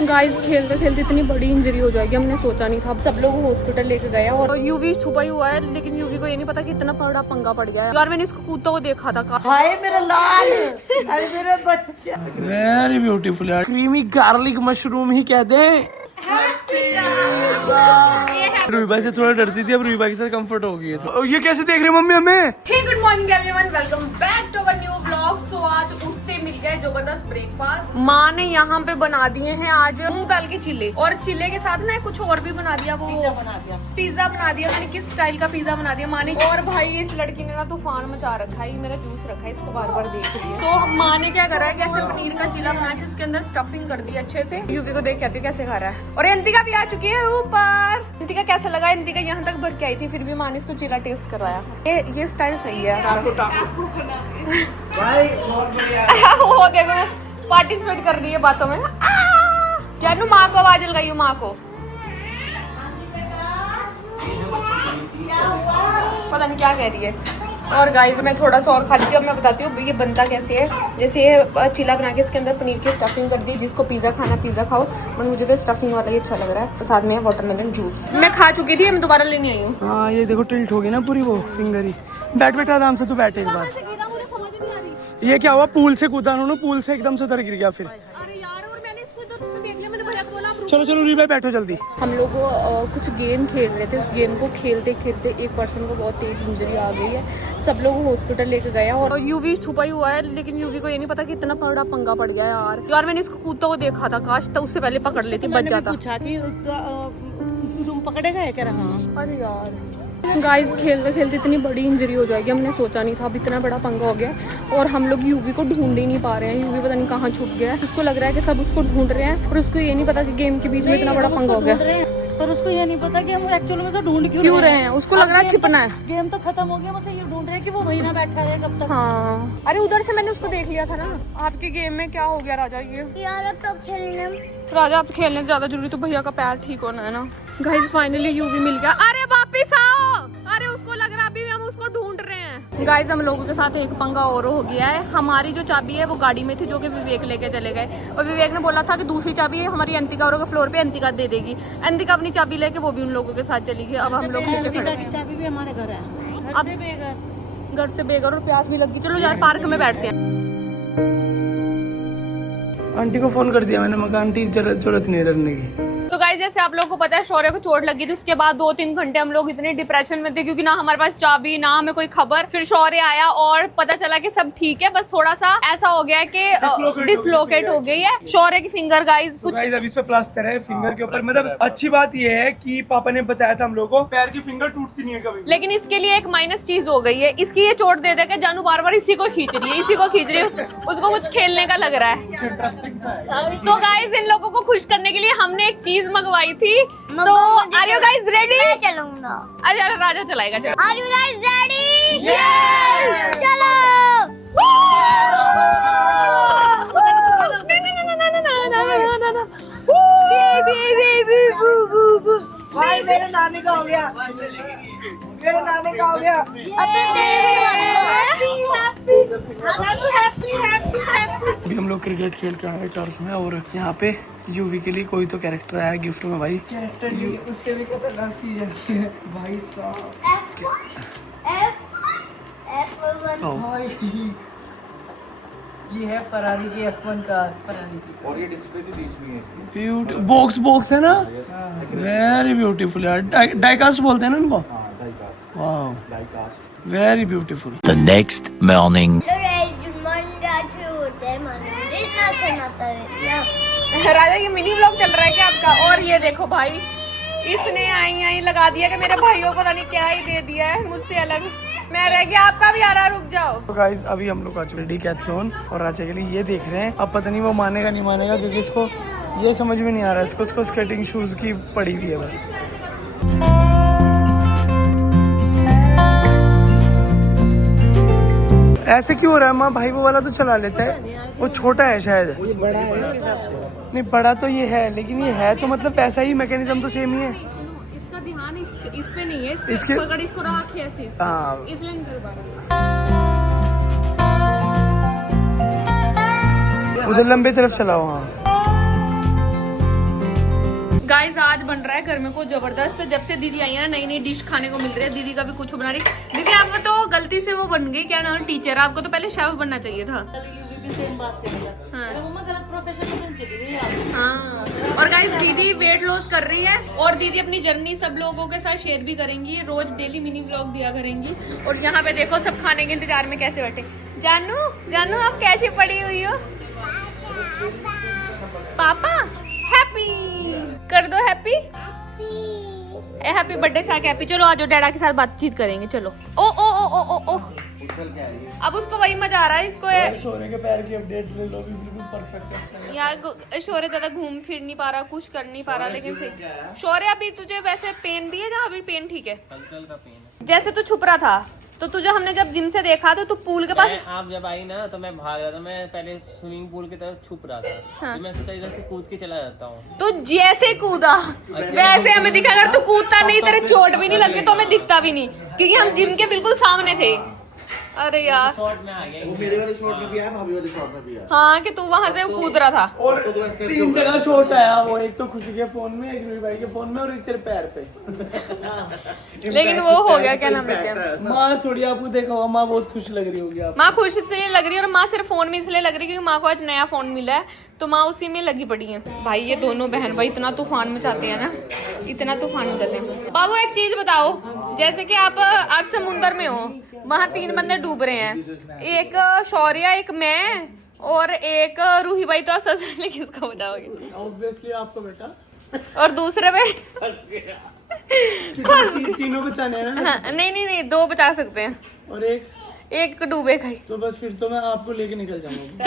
Guys खेलते खेलते इतनी बड़ी इंजरी हो जाएगी हमने सोचा नहीं था। सब लोग हॉस्पिटल लेके गया और यूवी छुपा ही हुआ है, लेकिन यूवी को ये नहीं पता कि इतना बड़ा पंगा पड़ गया है। यार मैंने इसको कूदता हुआ देखा था। हाय मेरा लाल, अरे मेरा बच्चा। वेरी ब्यूटीफुल यार, क्रीमी गार्लिक मशरूम ही कह दे। रूबा से थोड़ा डरती थी, अब रूबा के साथ कंफर्ट हो गई है। तो ये कैसे देख रही मम्मी हमें? Hey good morning everyone, welcome back to our new vlog. So आज उठते मिल गया जबरदस्त ब्रेकफास्ट। माँ ने यहाँ पे बना दिए हैं आज मूंग दाल के चिल्ले, और चिल्ले के साथ ना कुछ और भी बना दिया। वो पिज्जा बना दिया। मैंने किस स्टाइल का पिज्जा बना दिया माँ ने। और भाई इस लड़की ने ना तूफान मचा रखा है। मेरा जूस रखा है, इसको बार बार देख रही है। तो माँ ने क्या करा है कि ऐसे पनीर का चिल्ला बना के उसके अंदर स्टफिंग कर दी अच्छे से। यूवी को देख के आती हूँ कैसे खा रहा है। और अंतिका भी आ चुकी है ऊपर। अंतिका कैसा लगा? अंतिका यहाँ तक भर के आई थी, फिर भी माँ ने इसको चिल्ला टेस्ट करवाया। ये स्टाइल सही है। वो देखो पार्टिसिपेट कर रही है बातों में। जानू माँ को आवाज लगाई, माँ को पता नहीं क्या कह रही है। और गाइस मैं थोड़ा सा और खाती हूँ। अब मैं बताती हूँ ये बनता कैसे है। जैसे ये चिल्ला बना के इसके अंदर पनीर की स्टफिंग कर दी। जिसको पिज्जा खाना पिज्जा खाओ, बट मुझे तो स्टफिंग वाला ही अच्छा लग रहा है। और साथ में वाटरमेलन जूस मैं खा चुकी थी, मैं दोबारा लेने आई हूँ। हाँ ये देखो टिल्ट होगी ना पूरी, वो फिंगर ही। बैठ बेटा आराम से, तू बैठ एक बार। ये क्या हुआ? पूल से कूदा उन्होंने, पूल से एकदम से उतर गिर गया फिर। अरे यार, और मैंने इसको इधर से देख लिया। मैंने भैया को बोला चलो चलो रूबा बैठो जल्दी। हम लोग कुछ गेम खेल रहे थे। उस गेम को खेलते खेलते एक पर्सन को बहुत तेज इंजरी आ गई है। सब लोग हॉस्पिटल लेके गया और यूवी छुपा ही हुआ है, लेकिन यूवी को ये नहीं पता कि इतना बड़ा पंगा पड़ गया है। यार मैंने इसको कूदता हुआ देखा था, काश तो उससे पहले पकड़ लेती, बच जाता। पूछा कि तुम पकड़ेगा है क्या? हाँ। अरे यार गाइस खेलते खेलते इतनी बड़ी इंजरी हो जाएगी हमने सोचा नहीं था। अब इतना बड़ा पंगा हो गया और हम लोग यूवी को ढूंढ ही नहीं पा रहे हैं। यूवी पता नहीं कहाँ छुप गया है। उसको लग रहा है कि सब उसको ढूंढ रहे हैं और उसको ये नहीं पता कि गेम के बीच में इतना बड़ा पंगा हो गया। पर उसको ये नहीं पता कि हम एक्चुअली में ढूंढ क्यों रहे हैं। उसको लग रहा है छिपना है। गेम तो खत्म हो गया, बस ये ढूंढ रहे हैं कि वो वहीं ना बैठा रहे कब तक। हाँ अरे उधर से मैंने उसको देख लिया था ना। आपके गेम में क्या हो गया राजा? ये यार अब तो खेलने राजा, आप खेलने से ज्यादा जरूरी तो भैया का पैर ठीक होना है ना। गाइस फाइनली यूवी मिल गया। अरे वापिस आओ। अरे उसको लग रहा अभी हम उसको ढूंढ रहे हैं। गाइस हम लोगों के साथ एक पंगा और हो गया है। हमारी जो चाबी है वो गाड़ी में थी, जो कि विवेक लेके चले गए। और विवेक ने बोला था कि दूसरी चाबी है हमारी अंतिका और फ्लोर पे अंतिका दे देगी। अंतिका अपनी चाबी लेके वो भी उन लोगों के साथ चली गई। अब हम लोग नीचे खड़े हैं। चाबी भी हमारे घर है। घर से बेघर और प्यास भी लगी। चलो यार पार्क में बैठते हैं। आंटी को फोन कर दिया मैंने, मगर आंटी जरूरत नहीं डरने की। तो गाइस जैसे आप लोगों को पता है शौर्य को चोट लगी थी। उसके बाद 2-3 घंटे हम लोग इतने डिप्रेशन में थे, क्योंकि ना हमारे पास चाबी ना हमें कोई खबर। फिर शौर्य आया और पता चला कि सब ठीक है, बस थोड़ा सा ऐसा हो गया है कि डिसलोकेट हो गई है शौर्य की फिंगर। गाइस कुछ अब इस पे प्लास्टर है फिंगर के ऊपर। मतलब अच्छी बात ये है कि पापा ने बताया था हम लोगों को, पैर की फिंगर टूटती नहीं है कभी। लेकिन इसके लिए एक माइनस चीज हो गई है। इसकी ये चोट दे के जानू बार बार इसी को खींच रही है, इसी को खींच रही है। उसको कुछ खेलने का लग रहा है। तो गाइस इन लोगों को खुश करने के लिए हमने एक चीज मंगवाई थी। तो आर यू गाइस रेडी? चलूंगा। अरे राजा चलाएगा। Are you guys ready? Yes चलो। भाई मेरे नानी का हो गया, मेरे नानी का हो गया। अभी हम लोग क्रिकेट खेल के आए टर्फ में, और यहाँ पे यूवी के लिए कोई तो कैरेक्टर आया गिफ्ट में। भाई कैरेक्टर उससे भी खतरनाक चीज है भाई साहब। ये है फरारी की F1 कार, फरारी की। और ये डिस्प्ले भी बीच में है इसकी। ब्यूटी बॉक्स है ना। वेरी ब्यूटीफुल यार। डाइकास्ट बोलते हैं ना उनको। Diecast. Wow diecast. Very beautiful. The next morning. राजा ये मिनी व्लॉग चल रहा है क्या आपका? और ये देखो भाई, इसने आई लगा दिया कि मेरे भाइयों को पता नहीं क्या ही दे दिया है मुझसे अलग। मैं रह गया, आपका भी आ रहा है, रुक जाओ। तो गाइस अभी हम लोग आ चुके डिकैथलॉन और राजा के लिए ये देख रहे हैं। अब पता नहीं वो मानेगा नहीं मानेगा, क्योंकि इसको ये समझ में नहीं आ रहा है। इसको स्केटिंग शूज की पड़ी हुई है बस। ऐसे क्यों हो रहा है माँ? भाई वो वाला तो चला लेता है, वो छोटा है शायद। ये बड़ा है इसके हिसाब से। नहीं बड़ा तो ये है, लेकिन ये है तो मतलब पैसा ही, मैकेनिज्म तो सेम ही है। इसका ध्यान इस पे नहीं है। इसके पकड़ इसको रख ऐसे, हाँ इसलिए नहीं कर पा रहा। उधर लंबे तरफ चलाओ। हाँ गाइस आज बन रहा है घर में को जबरदस्त। जब से दीदी आई है नई नई डिश खाने को मिल रही है। दीदी का भी कुछ बना रही। दीदी आप तो गलती से वो बन गई, क्या नाम, टीचर। आपको तो पहले शेफ बनना चाहिए था। हाँ। और गाइस दीदी वेट लॉस कर रही है और दीदी अपनी जर्नी सब लोगों के साथ शेयर भी करेंगी। रोज डेली मिनी व्लॉग दिया करेंगी। और यहाँ पे देखो सब खाने के इंतजार में कैसे बैठे। जानू जानू आप कैसे पड़ी हुई हो? पापा हैप्पी कर दो, हैप्पी हैप्पी बर्थडे साक हैप्पी। चलो आज डैडा के साथ बातचीत करेंगे। चलो ओ ओ ओ ओ ओ ओ अब उसको वही मजा आ रहा है। इसको शोरे के पैर की अपडेट ले लो, भी बिल्कुल परफेक्ट है यार। शोरे ज्यादा घूम फिर नहीं पा रहा, कुछ कर नहीं पा रहा। लेकिन सही शोरे अभी तुझे वैसे पेन भी है ना? अभी पेन ठीक है? हल्का पेन है। जैसे तू छुप रहा था तो तुझे हमने जब जिम से देखा तो तू पूल के पास, आप जब आई ना तो मैं भाग रहा था। मैं पहले स्विमिंग पूल की तरफ छुप रहा था। हाँ। तो मैं सोचा इधर से कूद के चला जाता हूँ। तो जैसे कूदा वैसे हमें दिखा। अगर तू कूदता नहीं, तेरे चोट भी नहीं लगती तो हमें दिखता भी नहीं, क्योंकि हम जिम के बिल्कुल सामने थे। अरे यार शॉट में आ गया। वो मेरे वाले शॉट में भी आया, भाभी वाले शॉट में भी आया। हाँ कि तू वहां से कूद रहा था। और 3 जगह शॉट आया। वो एक तो खुशी के फोन में, एक रूही भाई के फोन में और एक तेरे पैर पे। लेकिन वो हो गया, क्या नाम लेते हैं, माँ छोड़िए, आपको देखा होगा माँ बहुत खुश लग रही होगी आप। माँ खुश इसलिए लग रही है। और माँ सिर्फ फोन में इसलिए लग रही है क्योंकि माँ को आज नया फोन मिला है तो माँ उसी में लगी पड़ी है। भाई ये दोनों बहन भाई इतना तूफान मचाते हैं ना, इतना तूफान मचाते हैं। बाबू एक चीज बताओ, जैसे कि आप समुद्र में हो, वहाँ 3 बंदे डूब रहे हैं, एक शौर्य, एक मैं और एक रूही भाई। तो आप सबसे पहले किसको बचाओगे? ऑब्वियसली आपको बेटा। और दूसरे में तीनों बचाने हैं ना? हाँ, नहीं 2 बचा सकते हैं और एक को डूबे खाई। तो बस फिर तो मैं आपको लेके निकल जाऊंगा।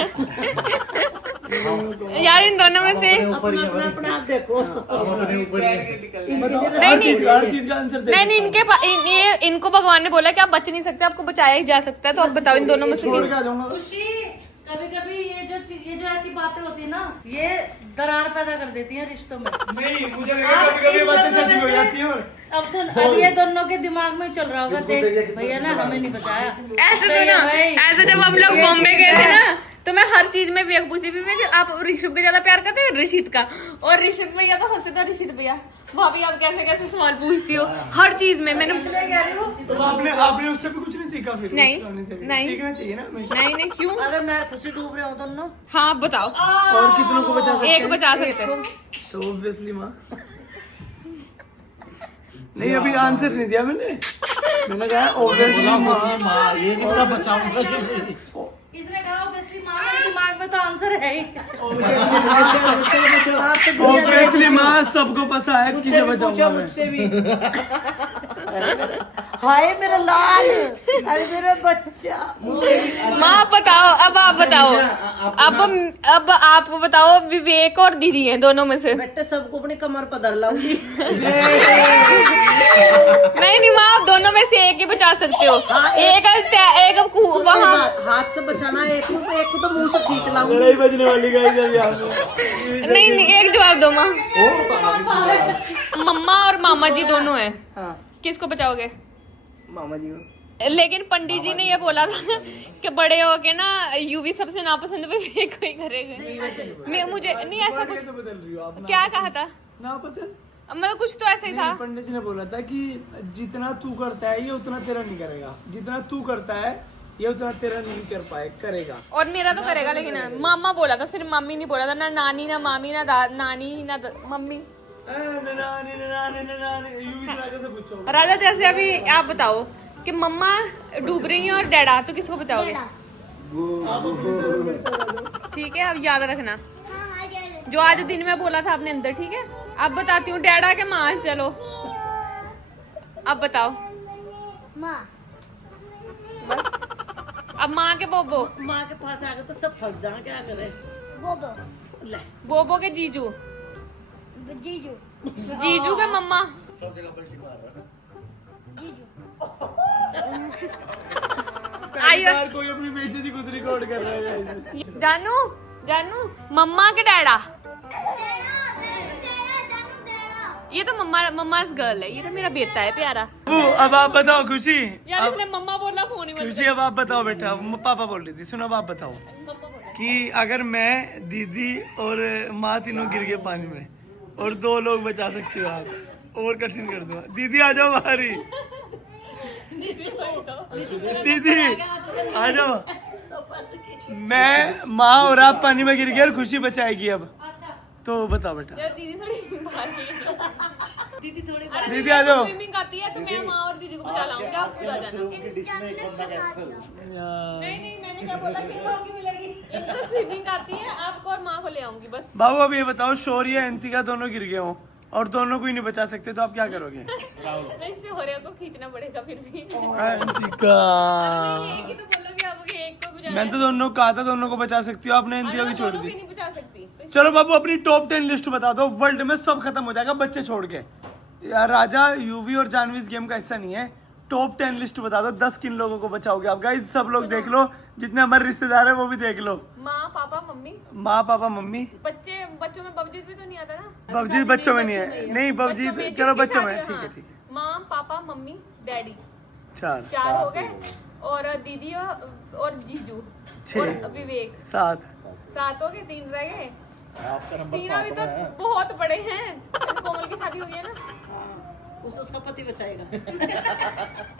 यार इन दोनों में से अपना आप देखो। हर चीज का आंसर दे। नहीं इनको भगवान ने बोला कि आप बच नहीं सकते, आपको बचाया ही जा सकता है। तो आप बताओ इन दोनों में से छोड़ के आ जाऊंगा। कभी कभी ये जो ऐसी बातें होती है ना, ये दरार पैदा कर देती है रिश्तों में। नहीं, मुझे कभी बातें सच हो जाती है। अब सुन, अब ये दोनों के दिमाग में चल रहा होगा, देख भैया ना हमें नहीं बचाया। ऐसे सुनो, ऐसे जब हम लोग बॉम्बे गए थे ना तो मैं हर चीज में विवेक पूछती थी कि आप ऋषभ को ज्यादा प्यार करते हैं ऋषित का, और ऋषित भैया तो हंसे तो ऋषित भैया भाभी आप कैसे कैसे सवाल पूछती हो हर चीज में। मैंने तो आपने उससे भी कुछ नहीं सीखा फिर? नहीं सीखना चाहिए ना हमेशा। नहीं क्यों? अगर मैं खुशी डूब रहे हो दोनों। हाँ बताओ। और कितनों को बचा सकते हैं? एक बचा सकते हैं। तो ऑब्वियसली माँ। नहीं अभी आंसर नहीं दिया मैंने कहा ऑब्वियसली माँ, ये कितना बचाऊंगा कि नहीं? इसने कहा ऑब्वियसली माँ, मेरे दिमाग में तो आंसर है ही। ऑब्वियसली माँ, सबको पता है किसे बचाऊंगा मैं। मुझसे भी हाय मेरा लाल, अरे मेरा बच्चा। माँ बताओ, अब आप बताओ, अब आपको बताओ, विवेक और दीदी हैं दोनों में से। बेटे सबको अपनी कमर पर धर लाऊंगी। नहीं माँ, आप दोनों में से एक ही बचा सकते हो। एक वहाँ हाथ से बचाना, एक को तो मुंह से खींच लाऊंगी। लड़ाई बजने वाली गाइस। नहीं एक जवाब दो माँ। मम्मा और मामा जी दोनों हैं। हाँ किसको बचाओगे? मामा जी को। लेकिन पंडित जी ने ये बोला था कि बड़े होके ना यूवी सबसे नापसंद पे कोई करेगा। मुझे नहीं ऐसा कुछ। बदल रही हो आप? क्या कहा था? नापसंद मतलब कुछ तो ऐसा ही था। पंडित जी ने बोला था कि जितना तू करता है ये उतना तेरा नहीं करेगा, जितना तू करता है ये उतना तेरा नहीं कर करेगा। और मेरा तो करेगा। लेकिन मामा बोला था, सिर्फ मम्मी नहीं बोला था। ना नानी ना मामी ना नानी ना मम्मी। राजा जैसे अभी आप बताओ कि मम्मा डूब रही हैं और डैडा, तो किसको बचाओगे? ठीक है, अब याद रखना जो आज दिन में बोला था आपने अंदर। ठीक है, अब बताती हूँ डैडा के माँ। चलो अब बताओ माँ। बस। अब माँ के बोबो, माँ के पास आ गए तो सब फंस जाए, क्या करे? बोबो। ले बोबो के जीजू, जीजू। जीजू के मम्मा। जीजू। आइए कोई अपनी बेइज्जती खुद रिकॉर्ड कर रहा है। जानू मम्मा के डैडा। ये तो मम्मा गर्ल है, ये तो मेरा बेटा है प्यारा। अब आप बताओ खुशी। यार इसने मम्मा बोलना फोन ही खुशी अब आप बताओ बेटा, पापा बोल रही थी, सुनो अब आप बताओ कि अगर मैं, दीदी और माँ तीनों गिर गए पानी में और 2 लोग बचा सकती हो आप, और कठिन कर दूंगा। दीदी आ जाओ बाहर ही, दीदी आ जाओ। मैं, माँ और आप पानी में गिर गए और खुशी बचाएगी अब। तो बताओ बेटा। यार दीदी थोड़ी बाहर दीदी आ जाओ। स्विमिंग आती है तो मैं माँ और दीदी को बचा लाऊंगी, आप खुद आ जाना। नहीं मैंने क्या बोला कि इनको स्विमिंग आती है, आपको और माँ को ले आऊंगी बस। बाबू अब ये बताओ, शौर्य एंतिका दोनों गिर गए हो और दोनों को ही नहीं बचा सकते, तो आप क्या करोगे? नहीं हो रहा को खींचना पड़ेगा फिर भी। एंतिका, एक ही तो बोलोगे, आप एक को बचा। मैंने तो दोनों को कहा था, दोनों को बचा सकती हो, आपने एंतिका की छोड़ दोनों दी। भी नहीं बचा सकती। चलो बाबू अपनी टॉप 10 लिस्ट बता दो, वर्ल्ड में सब खत्म हो जाएगा बच्चे छोड़ के। यार राजा, यूवी और जानवी इस गेम का हिस्सा नहीं है। टॉप 10 लिस्ट बता दो, 10 किन लोगों को बचाओगे आप? गाइस सब लोग देख लो, जितने हमारे रिश्तेदार है वो भी देख लो। माँ पापा मम्मी, माँ पापा मम्मी। बच्चों में बबजीत भी तो नहीं आता ना? बबजीत बच्चों में नहीं है, नहीं बबजीत चलो बच्चों में, ठीक है ठीक है। माँ पापा मम्मी डैडी 4 हो गए, और दीदी और जीजू 6 और विवेक 7 7 हो गए, 3 रह गए। आपका नंबर 3 अभी 7 तो में है। बहुत बड़े हैं। कोमल की शादी हो गई है ना? उसका पति बचाएगा।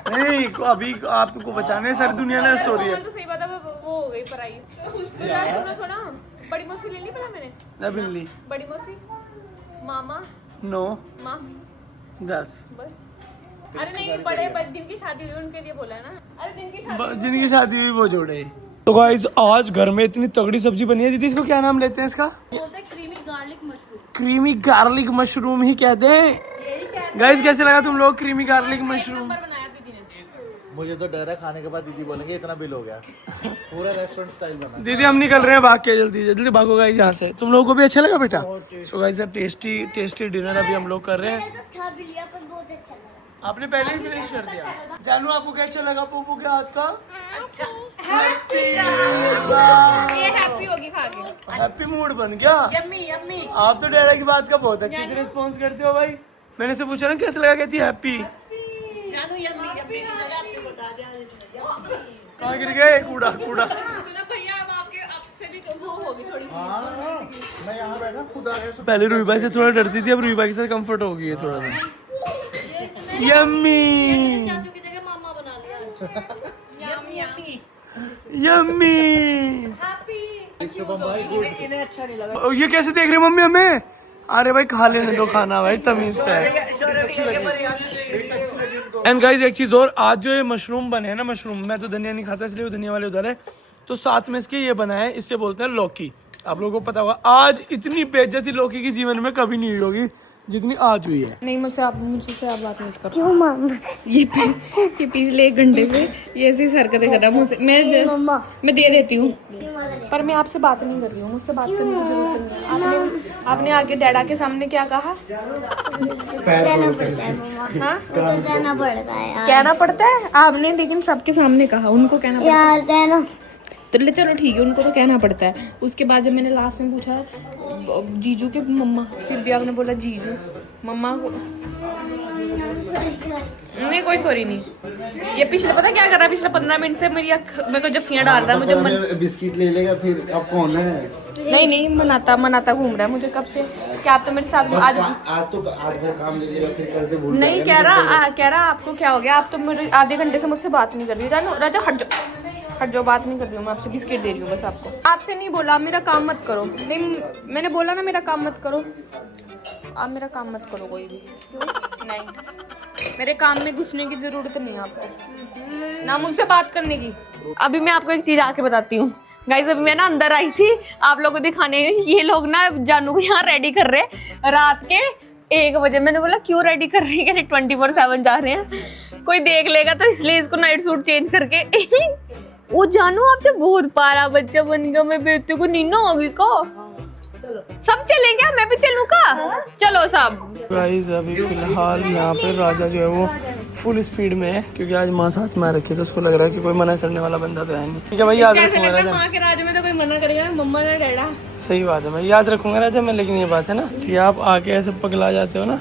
नहीं अभी आपको बचाने सारी दुनिया ने स्टोरी है। कोमल तो सही बात है, वो हो गई पढ़ाई। यार सुनो, बड़ी मौसी ले ली पता मैंने? नबिन ली बड़ी मौसी, मामा, 9 मामी, 10। बस। अरे नहीं, बड़े जिनकी शादी हुई उनके लिए बोला है ना। अरे जिनकी शादी हुई वो जोड़े। तो गाइस आज घर में इतनी तगड़ी सब्जी बनी है। दीदी इसको क्या नाम लेते हैं इसका? बोलते हैं creamy garlic mushroom. Creamy garlic mushroom ही कहते हैं। गाइस कैसे लगा तुम लोग क्रीमी गार्लिक मशरूम? बनाया दीदी ने। मुझे तो डर है खाने के बाद दीदी बोलेंगे इतना बिल हो गया। पूरा रेस्टोरेंट स्टाइल बना। दीदी हम निकल रहे हैं, भाग के जल्दी जल्दी भागो गाइस यहाँ से। तुम लोगों को भी अच्छा लगा बेटा? सो गाइस टेस्टी डिनर अभी हम लोग कर रहे हैं। मैंने तो खा भी लिया पर बहुत अच्छा लगा। आपने पहले ही फिनिश कर दिया। जानू आपको क्या अच्छा लगा पप्पू के हाथ का? अच्छा, हैप्पी ये हैप्पी होगी खा के। हैप्पी मूड बन गया। Yummy yummy. आप तो डैडा की बात का बहुत अच्छे से रिस्पॉन्स करते हो भाई। मैंने से पूछा ना कैसा लगा, कहती हैप्पी। जानू यम्मी यम्मी की जगह आपने बता दिया। कहाँ गिर गए? कूड़ा कूड़ा। सुना भैया, अब आपसे भी वो होगी थोड़ी सी। हाँ मैं यहाँ बैठा खुद आ गया। पहले रूही भाई से थोड़ा डरती थी, अब रूही भाई के साथ कंफर्ट हो गई है थोड़ा सा। यम्मी चाचू की जगह मामा बना लिया। Yummy yummy yummy. इन्हें अच्छा नहीं लगा। ये कैसे देख रहे मम्मी हमें? अरे भाई खा लेने दो खाना भाई, तमीज से। एंड गाइस एक चीज और, आज जो ये मशरूम बने हैं ना, मशरूम मैं तो धनिया नहीं खाता इसलिए वो धनिया वाले उधर है, तो साथ में इसके ये बना है, इसे बोलते हैं लौकी। आप लोगों को पता होगा आज इतनी बेइज्जती लौकी की जीवन में कभी नहीं होगी जितनी आज हुई है। नहीं मुझसे आप बात मत करो। क्यों मामा? ये पिछले 1 घंटे से ये ऐसी हरकतें कर रहा है मुझसे। मैं दे देती हूँ, पर मैं आपसे बात नहीं कर रही हूँ, मुझसे बात करने की जरूरत नहीं है। आपने आके डैडा के सामने क्या कहा? कहना पड़ता है मम्मा। हाँ कहना पड़ता है यार। कहना पड़ता है आपने, लेकिन सबके सामने कहा, उनको कहना पड़ता है। यार कहना तो चलो ठीक है, उनको तो कहना पड़ता है। उसके बाद जब मैंने लास्ट में पूछा जीजू के मम्मा, फिर भी आपने बोला जीजू मम्मा को। नहीं कोई सॉरी नहीं। ये पिछले पता क्या कर रहा है, पिछले 15 मिनट से मेरी मेरे को जफ्फियां डाल रहा है मुझे। बिस्किट ले लेगा फिर अब कौन है? नहीं मनाता घूम रहा है मुझे कब से। क्या आप तो मेरे साथ आज आज वो काम ले लेगा फिर कल से भूल नहीं कह रहा आपको क्या हो गया? आप तो मेरे आधे घंटे से मुझसे बात नहीं कर रही। राजा हट जाओ, बात नहीं कर रही हूँ मैं आपसे, बिस्किट दे रही हूँ बस आपको। आपसे नहीं बोला मेरा काम मत करो। नहीं मैंने बोला ना मेरा काम मत करो। आप मेरा काम मत करो कोई भी। नहीं मेरे काम में घुसने की जरूरत नहीं है आपको, ना मुझसे बात करने की। अभी मैं आपको एक चीज आके बताती हूँ गाइस। अभी मैं ना अंदर आई थी आप लोगों को दिखाने, ये लोग ना जानू को यहाँ रेडी कर रहे रात के 1 बजे। मैंने बोला क्यों रेडी कर रही है? 24/7 जा रहे हैं, कोई देख लेगा तो इसलिए इसको नाइट सूट चेंज करके। वो जानू आप तो बहुत पारा बच्चा बन गया, मैं बेटे को नींद होगी को। सब चलेंगे, मैं भी चलूँ का? चलो सब। गाइस अभी फिलहाल यहाँ पे राजा जो है वो फुल स्पीड में है, क्योंकि आज माँ साथ में आ रखी है, तो उसको लग रहा है कि कोई मना करने वाला बंदा तो है नहीं। ठीक है भाई, याद रखूंगा राजा। माँ के राज में तो कोई मना करेगा, मम्मा ने डैडा। सही बात है, मैं याद रखूंगा राजा मैं। लेकिन ये बात है ना कि आप आके ऐसे पगला जाते हो ना,